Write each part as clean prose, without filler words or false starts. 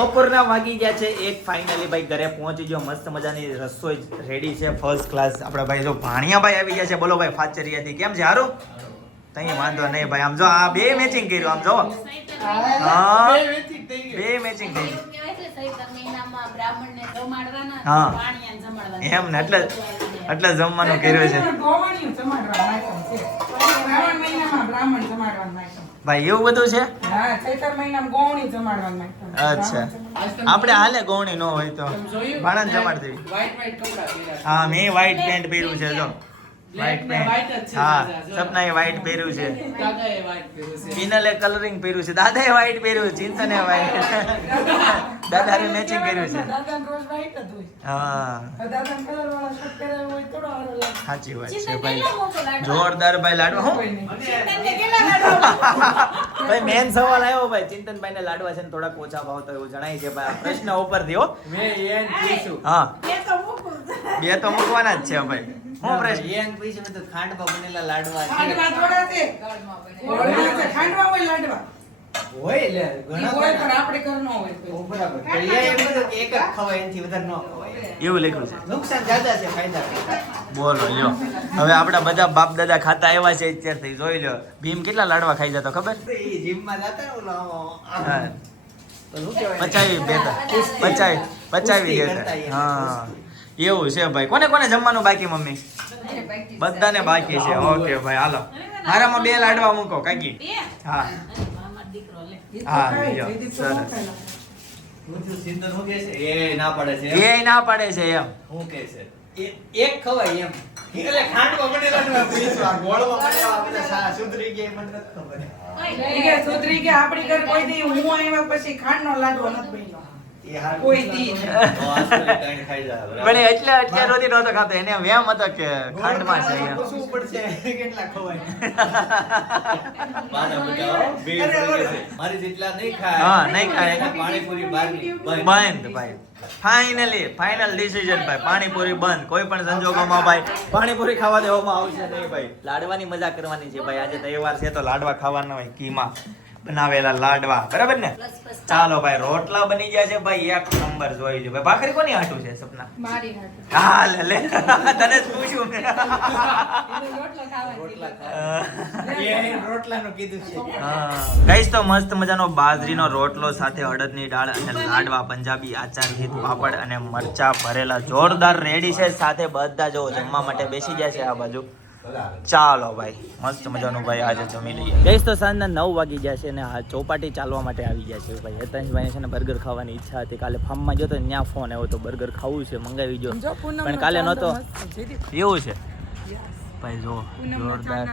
બપોરના વાગી ગયા છે એક. ફાઇનલી ભાઈ ઘરે પહોંચી ગયો. મસ્ત મજાની રસોઈ રેડી છે ફર્સ્ટ ક્લાસ. આપણા ભાઈ જો ભાણિયા ભાઈ આવી ગયા છે. બોલો ભાઈ ફાચરિયાથી કેમ છે? હારું તઈ વાંધો નહીં ભાઈ. આમ જો આ બે મેચિંગ કર્યું. આમ જો હા બે મેચિંગ થઈ હા એમ ને એટલે જમવાનું કર્યું છે ભાઈ. એવું બધું છે? અચ્છા આપણે હાલે ગોવણી ન હોય તો ભાણાને જમાડ દેવી. હા મેં વ્હાઈટ પેન્ટ પહેર્યું છે જો. વ્હાઈટ પેન્ટ હા સપનાએ વ્હાઈટ પહેર્યું છે. વિનલે કલરિંગ પહેર્યું છે. દાદાએ વ્હાઈટ પહેર્યું. ચિંતને વ્હાઈટ દાદાએ મેચિંગ કર્યું છે. હા સાચી વાત છે ભાઈ. જોરદાર ભાઈ લાડવા. હું ભાઈ મેન સવાલ આવ્યો ભાઈ. ચિંતનભાઈ ને લાડવા છે ને થોડાક ઓછા ભાવતા એવું જણાય છે ભાઈ. પ્રશ્ન ઉપર થયો. હા બે તો મૂકવાના જ છે ભાઈ. હું પ્રશ્ન ખાંડમાં બનેલા લાડવા છે. હોય લે ઘણા હોય પણ આપણે ઘર નો હોય તો બરાબર. એ એમ તો એક જ ખવાય એનથી વધારે ન ખવાય એવું લખ્યું છે. નુકસાન જ્યાદા છે ફાયદા બોલો લ્યો. હવે આપડા બધા બાપ દાદા ખાતા આવ્યા છે અત્યારથી. જોઈ લ્યો ભીમ કેટલા લાડવા ખાઈ જતો ખબર? એ જીમ માં જાતા ઓલો હા તો શું કહેવાય 50 દેતા. હા એવું છે ભાઈ. કોને કોને જમવાનું બાકી? મમ્મી બધાને બાકી છે. ઓકે ભાઈ હાલો મારામાં 2 લાડવા મૂકો કાકી. હા હા સરસ. સિંદર હું કે છે એ ના પાડે છે. એ ના પાડે છે એમ હું કે છે એક ખવાય એમ. એટલે ખાંડમાં બનેલા લાડવા પીશું. આ ગોળમાં બનેલા બધા સુધરી ગયા મને નથી ખબર. કે સુધરી કે આપણી ઘર કોઈ દી હું આવ્યા પછી ખાંડનો લાડવો નથી બન્યો. કોઈ દી પણ એટલે અત્યાર સુધી નહોતો ખાતો. એને વેમ હતો કે ખાંડમાં છે એમ. શું પડશે કેટલા ખવાય મારી જેટલા નહીં ખાય. હા નહીં ખાય. પાણીપુરી બંધ ભાઈ. ફાઇનલ ડિસિઝન ભાઈ. પાણીપુરી બંધ. કોઈ પણ સંજોગોમાં ભાઈ પાણીપુરી ખાવા દેવામાં આવશે નહીં ભાઈ. લાડવાની મજા કરવાની છે ભાઈ. આજે તહેવાર છે તો લાડવા ખાવાના હોય. કીમાં બનાવેલા લાડવા બરાબર ને. ચાલો ભાઈ રોટલા બની ગયા છે ભાઈ. એક નંબર જોઈ લો ભાઈ. ભાખરી કોની હાટું છે? સપના મારી હાટું. હા લે તને જ પૂછ્યું મેં. રોટલાનું કીધું છે. હા ગાઈસ તો મસ્ત મજાનો બાજરીનો રોટલો સાથે અડદની દાળ અને લાડવા પંજાબી આચાર ઘી પાપડ અને મરચા ભરેલા જોરદાર રેડી છે. સાથે બધા જો જમવા માટે બેસી ગયા છે આ બાજુ. ચાલો ભાઈ મસ્ત મજાનું ભાઈ આજે જમી લઈએ. ગઈશ તો સાંજના 9 વાગી ગયા છે ને આ ચોપાટી ચાલવા માટે આવી ગયા છે ભાઈ. હેતાંશભાઈ છે ને બર્ગર ખાવાની ઈચ્છા હતી. કાલે ફાર્મમાં ગયો તો ત્યાં ફોન આવ્યો તો બર્ગર ખાવું છે મંગાવી જો. પણ કાલે નહોતો. એવું છે ભાઈ જો જોરદાર.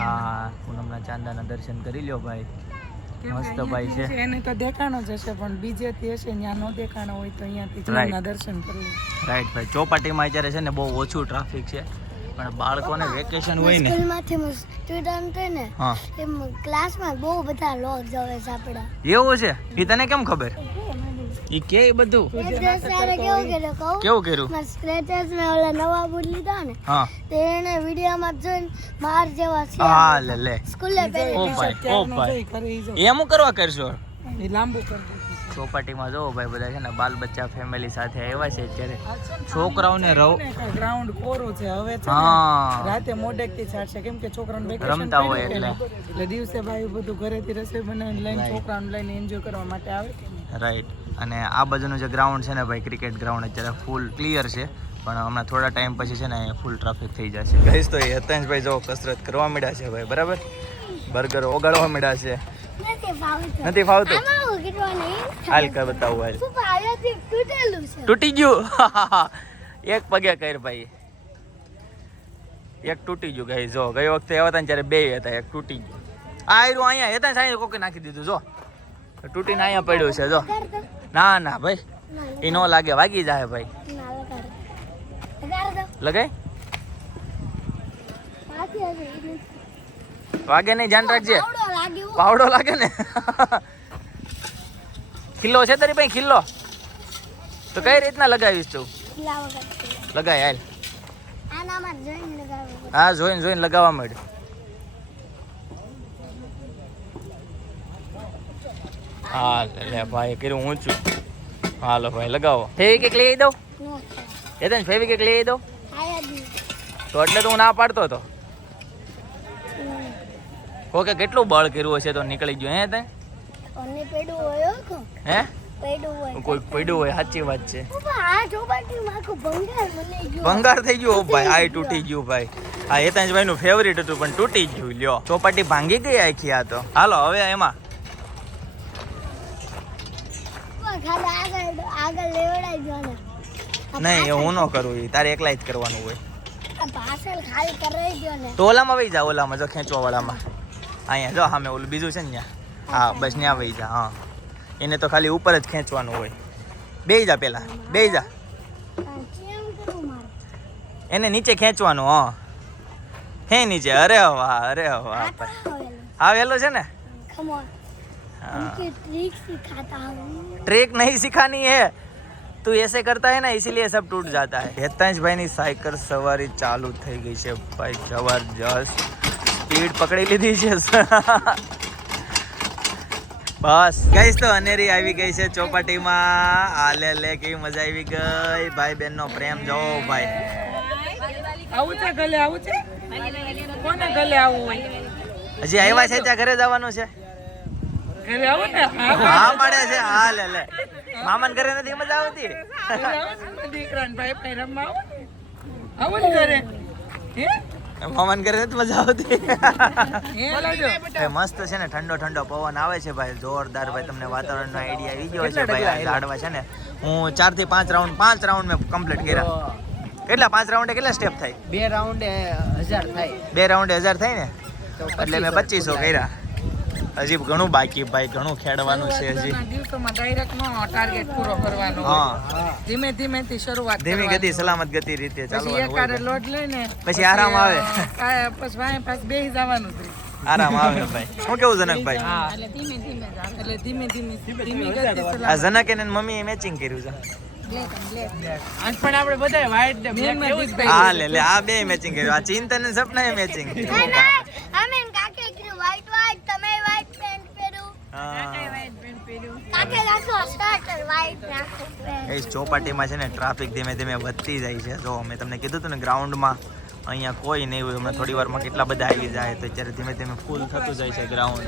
હા પૂનમના ચાંદાના દર્શન કરી લ્યો ભાઈ. મસ્ત ભાઈ છે. એને તો દેખાણો જ હશે પણ બીજેથી હશે ત્યાં નો દેખાણો હોય તો અહીંયાથી દર્શન કરવું. રાઈટ ભાઈ. ચોપાટીમાં અત્યારે છે ને બહુ ઓછું ટ્રાફિક છે. પણ બાળકોને વેકેશન હોય ને સ્કૂલમાંથી સ્ટુડન્ટ હોય ને એમ ક્લાસમાં બહુ બધા લોગ આવે છે આપડા. એવું છે? એ તને કેમ ખબર? ઈ કે બધું કેવું કર્યું? સ્ક્રેચર્સ મેં ઓલા નવા બૂટ લીધા ને તે એને વિડિયોમાં જોઈને માર જેવા છે. હા લે લે સ્કૂલે પહેરી. ઓ ભાઈ એમ કરવા કરશો? એ લાંબુ કરી દે. ચોપાટીમાં જો ભાઈ બધા છે ને બાલ બચ્ચા ફેમિલી સાથે આવ્યા છે અત્યારે. છોકરાઓને ગ્રાઉન્ડ કોરું છે હવે છે રાતે મોડેક થી છાડશે કેમ કે છોકરાઓને વેકેશન રમતા હોય એટલે દિવસે ભાઈ બધું ઘરેથી રસોઈ બનાવીને લઈને છોકરાઓને લઈને એન્જોય કરવા માટે આવે. રાઈટ. અને આ બાજુનું જે ગ્રાઉન્ડ છે ને ભાઈ ક્રિકેટ ગ્રાઉન્ડ અત્યારે ફૂલ ક્લિયર છે. પણ હમણાં થોડા ટાઈમ પછી છે ને ફૂલ ટ્રાફિક થઈ જશે. ગાઈસ તો હેતાંશભાઈ જો કસરત કરવા માંડ્યા છે ભાઈ બરાબર. બર્ગર ઓગાળવા માંડ્યા છે. નથી ફાવતું? હાલ કર બતાવું હાલ. તૂટી ગયું. એક પગે કર ભાઈ. એક તૂટી ગયું ગાઈસ જો. ગઈ વખતે આવ્યા હતા ને ત્યારે 2 હતા. એક તૂટી ગયું. આ આયરું અહીંયા હેતાંશ કોકે નાખી દીધું જો. તૂટીને અહીંયા પડ્યું છે જો. ના ના ભાઈ એ નો લાગે. વાગી જાય ભાઈ. લગાય વાગે નહીં. ધ્યાન રાખજે. પાવડો લાગે ને. ખિલ્લો છે તારી ભાઈ? ખિલ્લો તો કઈ રીતના લગાવીશ તું? લગાય હાલ. હા જોઈને જોઈને લગાવવા માંડ. હા લે ભાઈ કર્યું ઊંચું. હાલો ભાઈ લગાવો. ફેવિક્વિક લઈ દઉં? એ તને ફેવિક્વિક લઈ દઉં તો એટલે તો હું ના પાડતો હતો. ઓકે કેટલું બળ કર્યું હશે તો નીકળી ગયું હે તે? હે કોઈ પડ્યું હોય સાચી વાત છે. ભંગાર થઈ ગયું ભાઈ. આ તૂટી ગયું ભાઈ. આ હેતાંશભાઈ નું ફેવરિટ હતું પણ તૂટી ગયું. લ્યો ચોપાટી ભાંગી ગઈ આખી. આ તો હાલો હવે એમાં નહીં હું ન કરું. તારે એકલા જ કરવાનું હોય. તો ઓલામાં વહી જા. ઓલામાં જો ખેંચવા વાળામાં અહીંયા જો સામે ઓલું બીજું છે ને ત્યાં. હા બસ ત્યાં વહી જા. હા એને તો ખાલી ઉપર જ ખેંચવાનું હોય. બેહી જા પેલા બેહી જા. એને નીચે ખેંચવાનું. હા હે નીચે. અરે વાહ અરે વાહ. હા વેલો છે ને. ट्रिक नहीं सिखानी है. तू ऐसे करता है ना इसीलिए सब टूट जाता है. હેતાંશ ભાઈ ની સાયકલ સવારી ચાલુ થઈ ગઈ છે ભાઈ. જબરજસ્ત સ્પીડ પકડી લીધી છે. બસ ગઈશ તો અનેરી આવી ગઈ છે ચોપાટીમાં. આ લે લે કેવી મજા આવી ગઈ. ભાઈ બહેન નો પ્રેમ જો ભાઈ. આવું છે ગલે આવું છે. કોને ગલે આવું હોય? હજી આવ્યા છે ત્યાં ઘરે જવાનું છે. ઘરે આવું ને. હા મળે છે. હા લે લે મામાને ઘરે નથી મજા આવતી. દીકરાને ભાઈ ભાઈ રમવા આવું ને ઘરે. મામાને ઘરે નથી મજા આવતી. બોલાવજો. મસ્ત છે ને ઠંડો ઠંડો પવન આવે છે ભાઈ. જોરદાર ભાઈ. તમને વાતાવરણનો આઈડિયા આવી ગયો છે ભાઈ. આ ઝાડવા છે ને હું 4 થી 5 રાઉન્ડ મેં કમ્પ્લીટ કર્યા. કેટલા 5 રાઉન્ડે કેટલા સ્ટેપ થાય? 2 રાઉન્ડે 1000 થાય. 2 રાઉન્ડે 1000 થાય ને એટલે મેં 2500 કર્યા. હજી ઘણું બાકી ભાઈ. ઘણું ખેડવાનું છે હજી. દિવસોમાં ડાયરેક્ટ નો ટાર્ગેટ પૂરો કરવાનો. હા ધીમે ધીમે થી શરૂઆત ધીમી ગતિ સલામત ગતિ રીતે પછી ચાલવાનું એકારે હોય. લોડ લઈને પછી આરામ આવે. પછી વાય પાસ બેહી જવાનું છે. આરામ આવે ભાઈ. શું કેવું જનકભાઈ? એટલે ધીમે ધીમે એટલે ધીમે ધીમી ગતિ આ ચલાવવાની. જનક અને મમ્મીએ મેચિંગ કર્યું છે. આજ પણ આપણે બધા વ્હાઈટ બ્લેક એવું જ હા લે લે આ બે મેચિંગ કર્યું. આ ચિંતન અને સપનાએ મેચિંગ. ચોપાટીમાં છે ને ટ્રાફિક ધીમે ધીમે વધતી જાય છે. જો મેં તમને કીધું હતું ને ગ્રાઉન્ડમાં અહીંયા કોઈ નહીં હોય. હમણાં થોડી વારમાં કેટલા બધા આવી જાય તો અત્યારે ધીમે ધીમે ફૂલ થતું જાય છે ગ્રાઉન્ડ.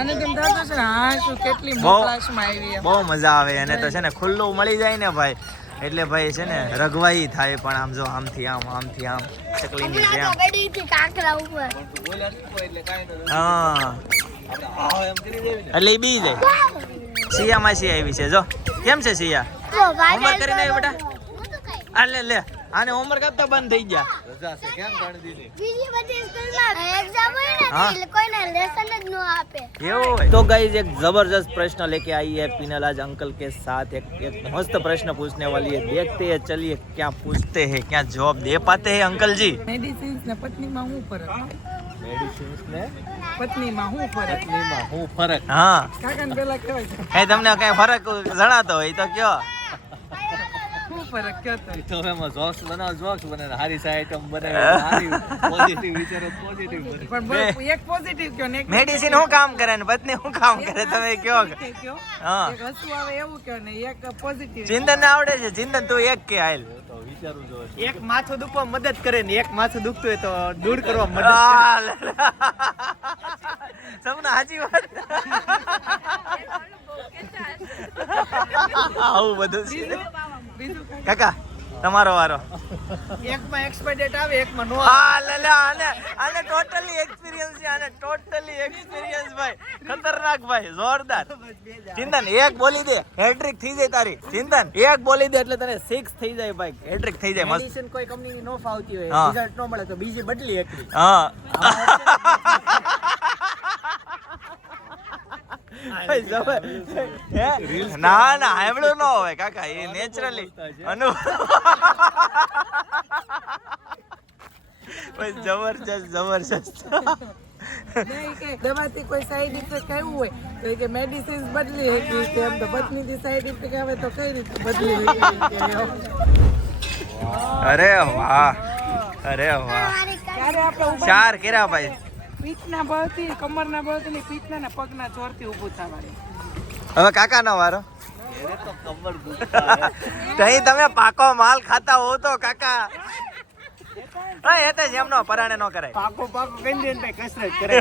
અને તેમ થતું છે ને હા શું કેટલી બહુ મોકલાશમાં આવી એમ. બહુ મજા આવે. અને તો છે ને ખુલ્લું મળી જાય ને ભાઈ એટલે ભાઈ છે ને રઘવાઈ થાય. પણ આમ જો આમથી આમ આમથી આમ ચકલીની જેમ. હા એટલે એ બી જાય. સિયા માસી આવી છે. જો કેમ છે સિયા? હોમવર્ક કરીને આવી બેટા? આ લે લે આને હોમવર્ક આપતા બંધ થઈ ગયા. રજા છે કેમ ગણી દીધી? એવું હોય તો गाइस एक जबरदस्त प्रश्न लेके आई है पिनल आज अंकल के साथ. एक मस्त प्रश्न पूछने वाली है. देखते हैं चलिए क्या पूछते हैं. क्या जवाब दे पाते हैं अंकल जी? મેડિસિન્સ ને પત્નીમાં શું ફરક? મેડિસિન્સ ને પત્નીમાં શું ફરક? પત્નીમાં શું ફરક? હા કાકાને પેલા કહેવાય છે. કઈ તમને કઈ ફરક જણાતો હોય તો કયો. શું ફરક કયો તો? તો એમાં જોક્સ બનાવો જોક્સ બને હારી આઈટમ બનાવે હારી પોઝિટિવ વિચારો પોઝિટિવ બને. પણ બોલો, એક પોઝિટિવ કયો ને એક મેડિસિન શું કામ કરે ને પત્ની શું કામ કરે તમે કયો. કયો. હા એક હસવું આવે એવું કયો ને એક પોઝિટિવ. ચિંતન ને આવડે છે. ચિંતન તું એક કે હાલ. તો વિચારું જો એક માથું દુખવા મદદ કરે ને એક માથું દુખતું હોય તો દૂર કરવા મદદ સપના સાચી વાત. આવું બધું છે. બીજું કાકા તમારો વારો. એકમાં એક્સપાયર આવે એકમાં નો. હા લે લે આને ટોટલી એક્સપિરિયન્સ છે. આને ટોટલી એક્સપિરિયન્સ ભાઈ. ખતરનાક ભાઈ જોરદાર. ચિંતન એક બોલી દે હેટ્રિક થઈ જાય તારી. ચિંતન એક બોલી દે એટલે તને 6 થઈ જાય ભાઈ. હેટ્રિક થઈ જાય મસ્ત. મેડિસિન કોઈ કંપનીની નો ફાવતી હોય હા. રિઝલ્ટ નો મળે તો બીજી બદલી એકલી. હા ના ના એવડું ન હોય કાકા. એ નેચરલી જબરજસ્ત જબરજસ્ત. નહીં કે દવાથી કોઈ સાઈડ ઇફેક્ટ આવ્યું હોય તો એ કે મેડિસિન્સ બદલી હતી કે એમ તો પત્નીથી સાઈડ ઇફેક્ટ આવે તો કઈ રીતે બદલી હતી કે અરે વાહ અરે વાહ. ક્યારે આપણે 4 કર્યા ભાઈ. પીઠના બળથી કમરના બળથી ની પીઠના ને પગના જોરથી ઊભું થવાનું. હવે કાકાનો વારો. એને તો કમર દુખતા હે. તઈ તમે પાકો માલ ખાતા હો તો કાકા. હા એ તો જેમનો પરાણે નો કરાય. પાકો કહી દે ને કસરત કરે.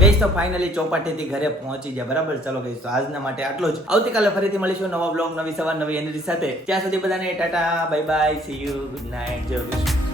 ગઈસ તો ફાઇનલી ચોપાટીથી ઘરે પહોંચી ગયા. બરાબર, ચલો ગઈસ તો આજના માટે આટલું જ. આવતીકાલે ફરીથી મળીશું નવા બ્લોગ, નવી સવાર, નવી એનર્જી સાથે. ત્યાં સુધી બધાને Tata, bye bye, C you, good night, જય વિષ્ણુ.